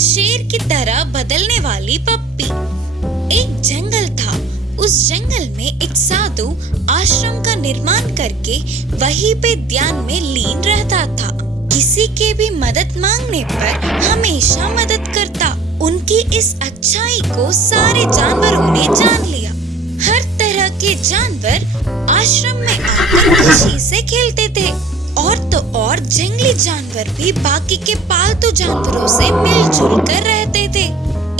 शेर की तरह बदलने वाली पप्पी। एक जंगल था। उस जंगल में एक साधु आश्रम का निर्माण करके वहीं पे ध्यान में लीन रहता था। किसी के भी मदद मांगने पर हमेशा मदद करता। उनकी इस अच्छाई को सारे जानवरों ने जान लिया। हर तरह के जानवर आश्रम में आकर खुशी से खेलते थे। और तो और जंगली जानवर भी बाकी के पालतू जानवरों से मिलजुल कर रहते थे।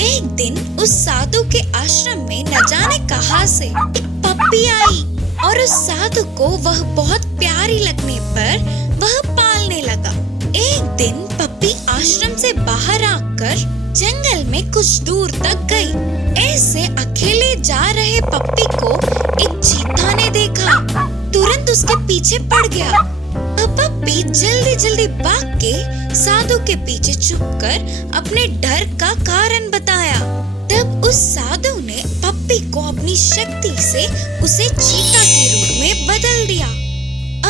एक दिन उस साधु के आश्रम में न जाने कहां से एक पप्पी आई और उस साधु को वह बहुत प्यारी लगने पर वह पालने लगा। एक दिन पप्पी आश्रम से बाहर आकर जंगल में कुछ दूर तक गई। ऐसे अकेले जा रहे पप्पी को एक चीता ने देखा। तुरंत उसके पीछे पड़ गया। पप्पी जल्दी जल्दी भाग के साधु के पीछे छुपकर अपने डर का कारण बताया। तब उस साधु ने पप्पी को अपनी शक्ति से उसे चीता के रूप में बदल दिया।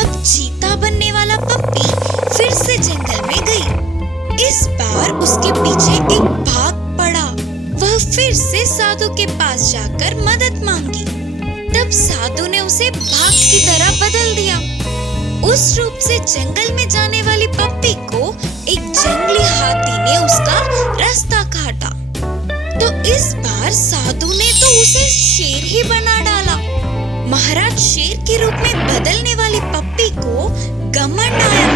अब चीता बनने वाला पप्पी फिर से जंगल में गई। इस बार उसके पीछे एक बाघ पड़ा। वह फिर से साधु के पास जाकर मदद मांगी। तब साधु ने उसे बाघ की तरह बदल दिया। उस रूप से जंगल में जाने वाली पप्पी को एक जंगली हाथी ने उसका रास्ता काटा। तो इस बार साधु ने तो उसे शेर ही बना डाला। महाराज शेर के रूप में बदलने वाली पप्पी को घमंड आया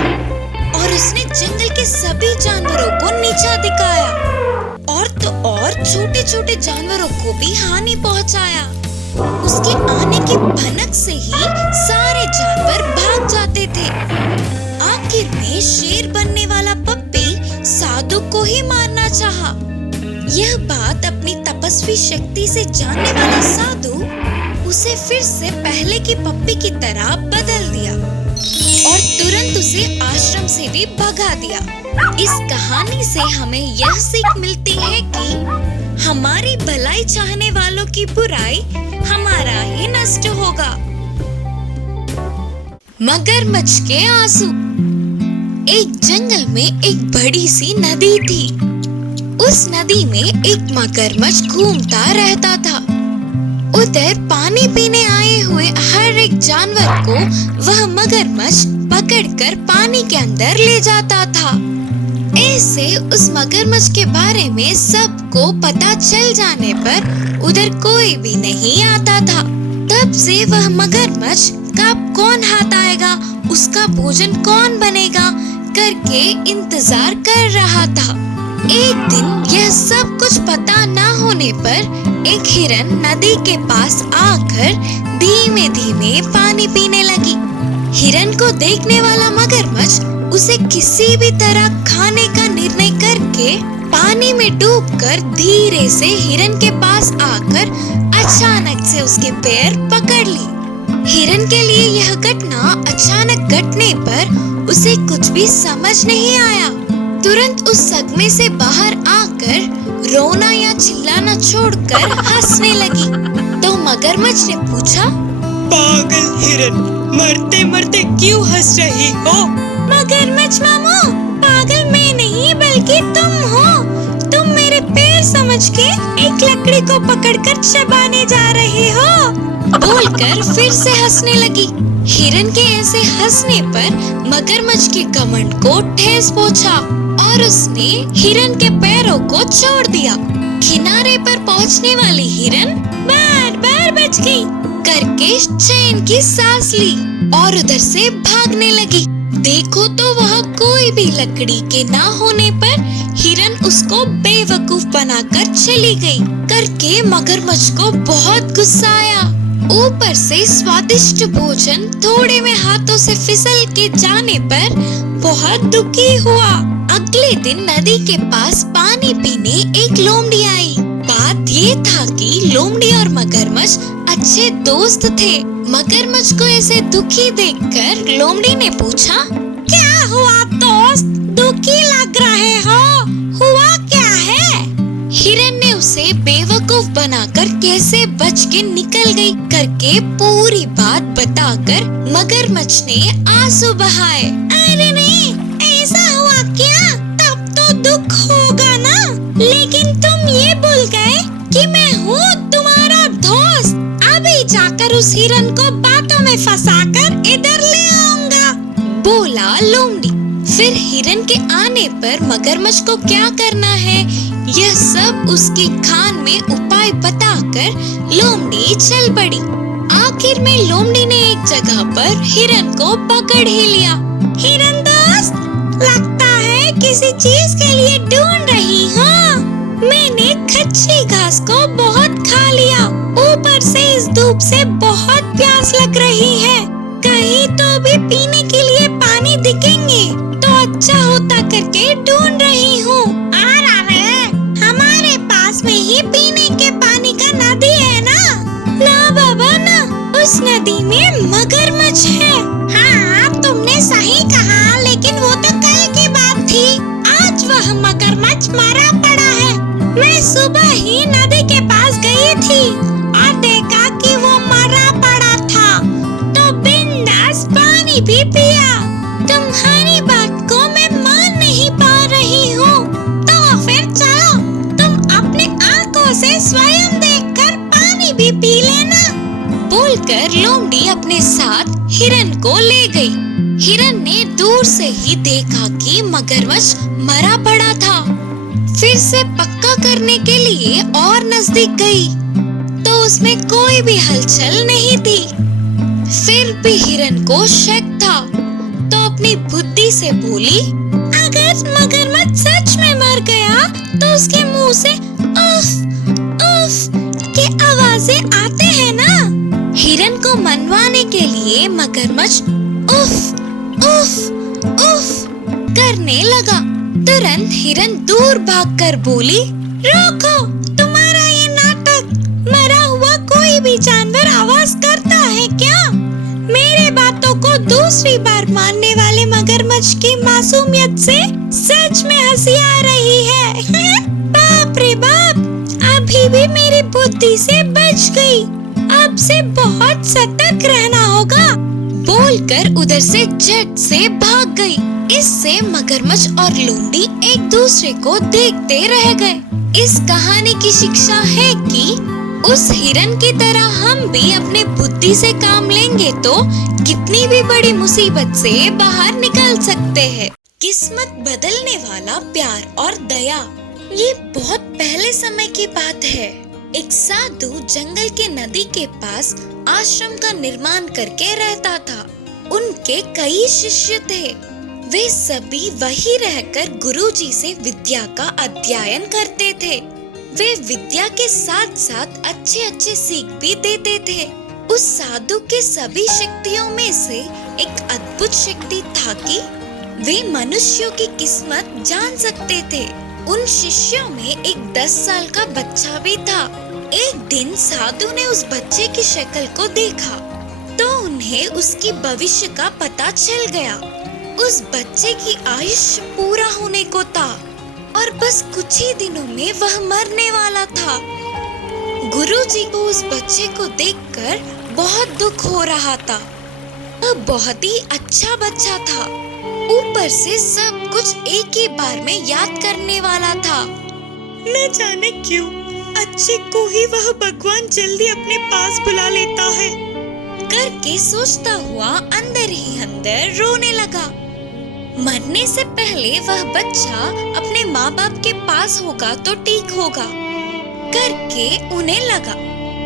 और उसने जंगल के सभी जानवरों को नीचा दिखाया। और तो और छोटे छोटे जानवरों को भी हानि पहुंचाया। उसके आने की भनक से ही सारे जानवर भाग जाते थे। आखिर में शेर बनने वाला पप्पी साधु को ही मारना चाहा। यह बात अपनी तपस्वी शक्ति से जानने वाला साधु उसे फिर से पहले की पप्पी की तरह बदल दिया और तुरंत उसे आश्रम से भी भगा दिया। इस कहानी से हमें यह सीख मिलती है कि हमारी भलाई चाहने वालों की बुराई हमारा ही नष्ट होगा। मगरमच्छ के आंसू। एक जंगल में एक बड़ी सी नदी थी। उस नदी में एक मगरमच्छ घूमता रहता था। उधर पानी पीने आए हुए हर एक जानवर को वह मगरमच्छ पकड़कर पानी के अंदर ले जाता था। ऐसे उस मगरमच्छ के बारे में सबको पता चल जाने पर उधर कोई भी नहीं आता था। तब से वह मगरमच्छ कब कौन हाथ आएगा, उसका भोजन कौन बनेगा करके इंतजार कर रहा था। एक दिन यह सब कुछ पता न होने पर एक हिरन नदी के पास आकर धीमे धीमे पानी पीने लगी। हिरन को देखने वाला मगरमच्छ उसे किसी भी तरह खाने का निर्णय करके पानी में डूबकर धीरे से हिरन के पास आकर अचानक से उसके पैर पकड़ ली। हिरन के लिए यह घटना अचानक घटने पर उसे कुछ भी समझ नहीं आया। तुरंत उस सदमे से बाहर आकर रोना या चिल्लाना छोड़कर हंसने लगी। तो मगरमच्छ ने पूछा, पागल हिरन, मरते मरते क्यों हंस रही हो? मगरमच्छ मामू, पागल मैं नहीं बल्कि तुम हो। तुम मेरे पैर समझ के एक लकड़ी को पकड़कर चबाने जा रहे हो, बोलकर फिर से हंसने लगी। हिरन के ऐसे हंसने पर मगरमच्छ के घमंड को ठेस पहुंचा और उसने हिरन के पैरों को छोड़ दिया। किनारे पर पहुंचने वाली हिरन बार बार बच गई करके चैन की सांस ली और उधर से भागने लगी। देखो तो वह कोई भी लकड़ी के ना होने पर हिरन उसको बेवकूफ बनाकर चली गई करके मगरमच्छ को बहुत गुस्सा आया। ऊपर से स्वादिष्ट भोजन थोड़े में हाथों से फिसल के जाने पर बहुत दुखी हुआ। अगले दिन नदी के पास पानी पीने एक लोमड़ी आई। बात ये था कि लोमड़ी और मगरमच्छ अच्छे दोस्त थे। मगरमच्छ को ऐसे दुखी देखकर लोमड़ी ने पूछा, क्या हुआ दोस्त, दुखी लग रहे हो, हुआ क्या है? हिरन ने उसे बेवकूफ बनाकर कैसे बच के निकल गई करके पूरी बात बताकर मगरमच्छ ने आंसू बहाए। अरे नहीं, ऐसा हुआ क्या? तब तो दुख होगा ना। उस हिरन को बातों में फंसाकर इधर ले आऊंगा, बोला लोमड़ी। फिर हिरन के आने पर मगरमच्छ को क्या करना है, यह सब उसकी खान में उपाय बताकर लोमड़ी चल पड़ी। आखिर में लोमड़ी ने एक जगह पर हिरन को पकड़ ही लिया। हिरन दोस्त, लगता है किसी चीज के लिए ढूंढ रही हो। मैंने कच्ची घास को बहुत खा लिया, ऊपर से इस धूप से बहुत प्यास लग रही है। कहीं तो भी पीने के लिए पानी दिखेंगे तो अच्छा होता करके ढूंढ रही हूँ। अरे हमारे पास में ही पीने के पानी का नदी है ना? ना बाबा ना, उस नदी में मगरमच्छ है। हाँ तुमने सही कहा, लेकिन वो तो कल की बात थी। आज वह मगरमच्छ मरा पड़ा है। मैं सुबह ही नदी के पास गई थी और देखा कि वो मरा पड़ा था, तो बिंदास पानी भी पिया। तुम्हारी बात को मैं मान नहीं पा रही हूँ, तो फिर चलो तुम अपने आंखों से स्वयं देखकर पानी भी पी लेना, बोलकर लोमड़ी अपने साथ हिरन को ले गई। हिरन ने दूर से ही देखा कि मगरमच्छ मरा पड़ा था। फिर से पक्का करने के लिए और नजदीक गई, तो उसमें कोई भी हलचल नहीं थी। फिर भी हिरन को शक था, तो अपनी बुद्धि से बोली, अगर मगरमच्छ सच में मर गया तो उसके मुंह से उफ उफ के आवाजें आते हैं ना। हिरन को मनवाने के लिए मगरमच्छ उफ उफ उफ करने लगा। तुरंत हिरन दूर भागकर बोली, रोको, तुम्हारा ये नाटक। मरा हुआ कोई भी जानवर आवाज करता है क्या? मेरे बातों को दूसरी बार मानने वाले मगरमच्छ की मासूमियत से सच में हंसी आ रही है। बाप रे बाप, अभी भी मेरी बुद्धि से बच गई। अब से बहुत सतर्क रहना होगा, बोलकर उधर से झट से भाग गई। इससे मगरमच्छ और लोमड़ी एक दूसरे को देखते रह गए। इस कहानी की शिक्षा है कि उस हिरन की तरह हम भी अपने बुद्धि से काम लेंगे तो कितनी भी बड़ी मुसीबत से बाहर निकल सकते हैं। किस्मत बदलने वाला प्यार और दया, ये बहुत पहले समय की बात है। एक साधु जंगल के नदी के पास आश्रम का निर्माण करके रहता था। उनके कई शिष्य थे। वे सभी वही रहकर गुरुजी से विद्या का अध्ययन करते थे। वे विद्या के साथ साथ अच्छे अच्छे सीख भी देते थे। उस साधु के सभी शक्तियों में से एक अद्भुत शक्ति था कि वे मनुष्यों की किस्मत जान सकते थे। उन शिष्यों में एक 10 साल का बच्चा भी था। एक दिन साधु ने उस बच्चे की शक्ल को देखा तो उन्हें उसकी भविष्य का पता चल गया। उस बच्चे की आयुष्य पूरा होने को था और बस कुछ ही दिनों में वह मरने वाला था। गुरुजी को उस बच्चे को देखकर बहुत दुख हो रहा था। वह बहुत ही अच्छा बच्चा था, ऊपर से सब कुछ एक ही बार में याद करने वाला था। न जाने क्यों अच्छे को ही वह भगवान जल्दी अपने पास बुला लेता है, करके सोचता हुआ अंदर ही अंदर रोने लगा। मरने से पहले वह बच्चा अपने माँ बाप के पास होगा तो ठीक होगा, करके उन्हें लगा।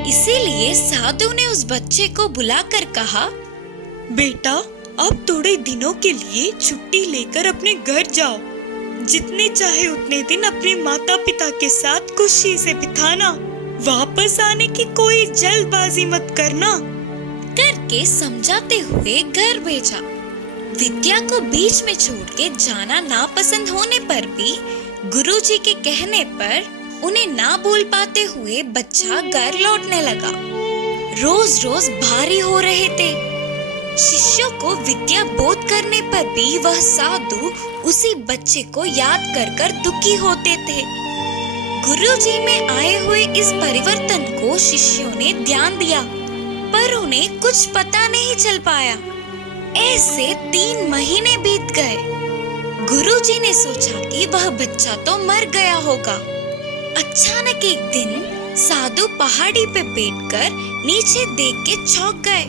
इसीलिए साधु ने उस बच्चे को बुलाकर कहा, बेटा अब थोड़े दिनों के लिए छुट्टी लेकर अपने घर जाओ। जितने चाहे उतने दिन अपने माता पिता के साथ खुशी से बिताना। वापस आने की कोई जल्दबाजी मत करना, करके समझाते हुए घर भेजा। विद्या को बीच में छोड़ के जाना नापसंद होने पर भी गुरुजी के कहने पर उन्हें ना बोल पाते हुए बच्चा घर लौटने लगा। रोज रोज भारी हो रहे थे। शिष्यों को विद्या बोध करने पर भी वह साधु उसी बच्चे को याद कर कर दुखी होते थे। गुरुजी में आए हुए इस परिवर्तन को शिष्यों ने ध्यान दिया, पर उन्हें कुछ पता नहीं चल पाया। ऐसे 3 महीने बीत गए। गुरुजी ने सोचा कि वह बच्चा तो मर गया होगा। अचानक एक दिन साधु पहाड़ी पे बैठकर नीचे देख के चौंक गए,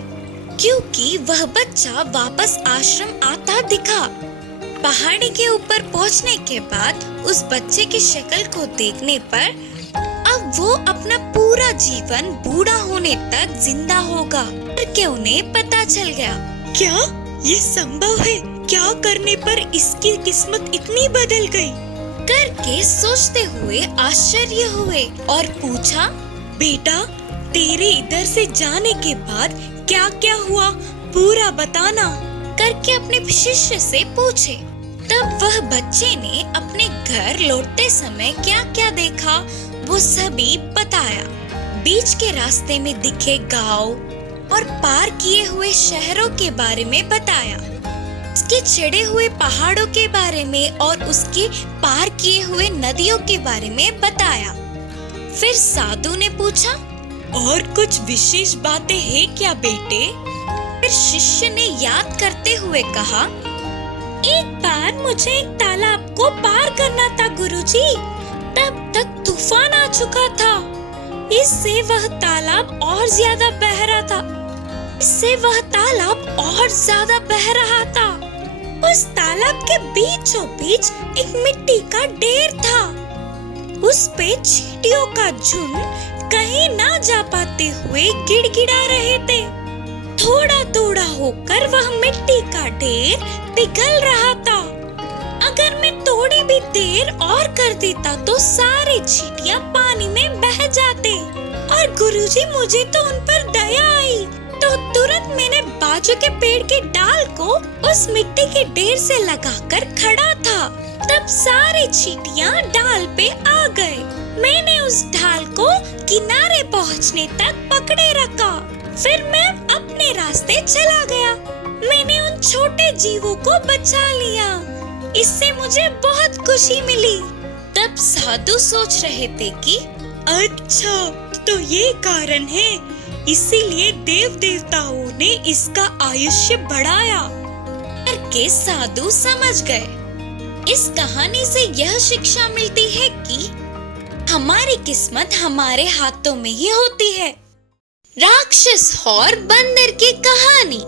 क्योंकि वह बच्चा वापस आश्रम आता दिखा। पहाड़ी के ऊपर पहुंचने के बाद उस बच्चे की शक्ल को देखने पर अब वो अपना पूरा जीवन बूढ़ा होने तक जिंदा होगा करके उन्हें पता चल गया। क्या ये संभव है? क्या करने पर इसकी किस्मत इतनी बदल गई? करके सोचते हुए आश्चर्य हुए और पूछा, बेटा, तेरे इधर से जाने के बाद क्या क्या हुआ, पूरा बताना। करके अपने शिष्य से पूछे। तब वह बच्चे ने अपने घर लौटते समय क्या क्या देखा वो सभी बताया। बीच के रास्ते में दिखे गांव और पार किए हुए शहरों के बारे में बताया, उसके चढ़े हुए पहाड़ों के बारे में और उसके पार किए हुए नदियों के बारे में बताया। फिर साधु ने पूछा, और कुछ विशेष बातें हैं क्या बेटे? फिर शिष्य ने याद करते हुए कहा, एक बार मुझे एक तालाब को पार करना था गुरुजी। तब तक तूफान आ चुका था। इससे वह तालाब और ज्यादा बह रहा था। उस तालाब के बीचों बीच एक मिट्टी का ढेर था। उस पे चींटियों का झुंड कहीं ना जा पाते हुए गिड़गिड़ा रहे थे। थोड़ा थोड़ा होकर वह मिट्टी का ढेर पिघल रहा था। अगर मैं थोड़ी भी देर और कर देता तो सारे चींटियां पानी में बह जाते। और गुरुजी, मुझे तो उन पर दया आई, तो तुरंत मैंने बाजू के पेड़ के डाल को उस मिट्टी के ढेर से लगाकर खड़ा था। तब सारे चींटियां डाल पे आ गए। मैंने उस ढाल को किनारे पहुंचने तक पकड़े रखा। फिर मैं अपने रास्ते चला गया। मैंने उन छोटे जीवों को बचा लिया। इससे मुझे बहुत खुशी मिली। तब साधु सोच रहे थे कि अच्छा, तो ये कारण है, इसीलिए देव देवताओं ने इसका आयुष्य बढ़ाया। करके साधु समझ गए। इस कहानी से यह शिक्षा मिलती है कि हमारी किस्मत हमारे हाथों में ही होती है। राक्षस और बंदर की कहानी।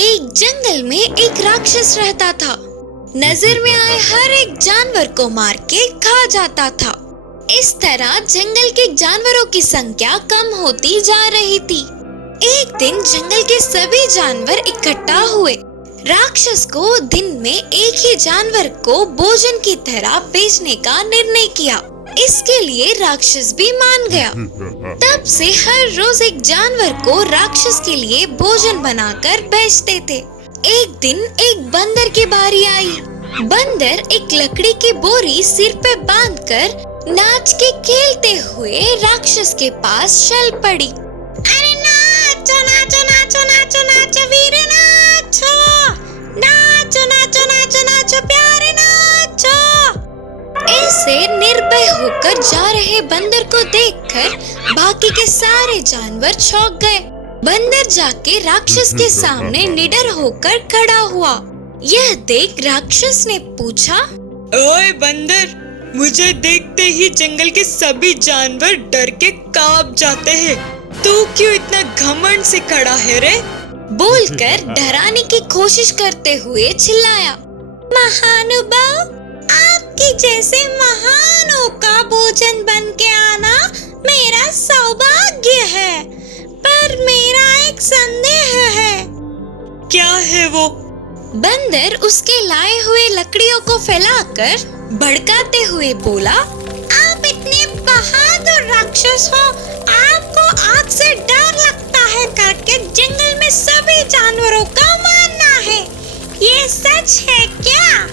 एक जंगल में एक राक्षस रहता था। नजर में आए हर एक जानवर को मार के खा जाता था। इस तरह जंगल के जानवरों की संख्या कम होती जा रही थी। एक दिन जंगल के सभी जानवर इकट्ठा हुए। राक्षस को दिन में एक ही जानवर को भोजन की तरह बेचने का निर्णय किया। इसके लिए राक्षस भी मान गया। तब से हर रोज एक जानवर को राक्षस के लिए भोजन बनाकर बेचते थे। एक दिन एक बंदर की बारी आई। बंदर एक लकड़ी की बोरी सिर पे बांधकर नाच के खेलते हुए राक्षस के पास चल पड़ी। अरे नाचो नाचो नाचो नाचो नाचो वीरे नाचो, नाचो नाचो नाचो नाचो प्यारे नाचो। ऐसे निर्भय होकर जा रहे बंदर को देखकर बाकी के सारे जानवर चौंक गए। बंदर जाके राक्षस के सामने निडर होकर खड़ा हुआ। यह देख राक्षस ने पूछा, ओए बंदर, मुझे देखते ही जंगल के सभी जानवर डर के कांप जाते हैं। तू क्यों इतना घमंड से खड़ा है रे? बोलकर डराने की कोशिश करते हुए चिल्लाया, महानुभाव, आपके जैसे महानों का भोजन बन के आना मेरा सौभाग्य है। पर मेरा एक संदेह है। क्या है वो? बंदर उसके लाए हुए लकड़ियों को फैलाकर भड़काते हुए बोला, आप इतने बहादुर राक्षस हो, आपको आग से डर लगता है करके जंगल में सभी जानवरों का मारना है। ये सच है क्या?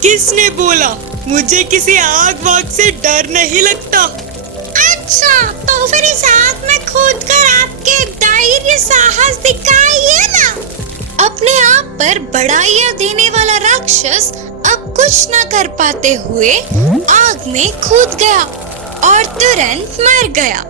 किसने बोला? मुझे किसी आग वाग से डर नहीं लगता। अच्छा, तो फिर इस आग में कूदकर आपके धैर्य साहस दिखाइए ना। अपने आप पर बड़ाइयाँ देने वाला राक्षस अब कुछ न कर पाते हुए आग में कूद गया और तुरंत मर गया।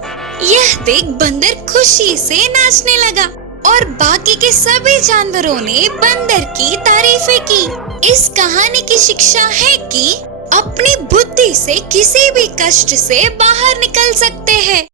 यह देख बंदर खुशी से नाचने लगा और बाकी के सभी जानवरों ने बंदर की तारीफें की। इस कहानी की शिक्षा है कि अपनी बुद्धि से किसी भी कष्ट से बाहर निकल सकते हैं।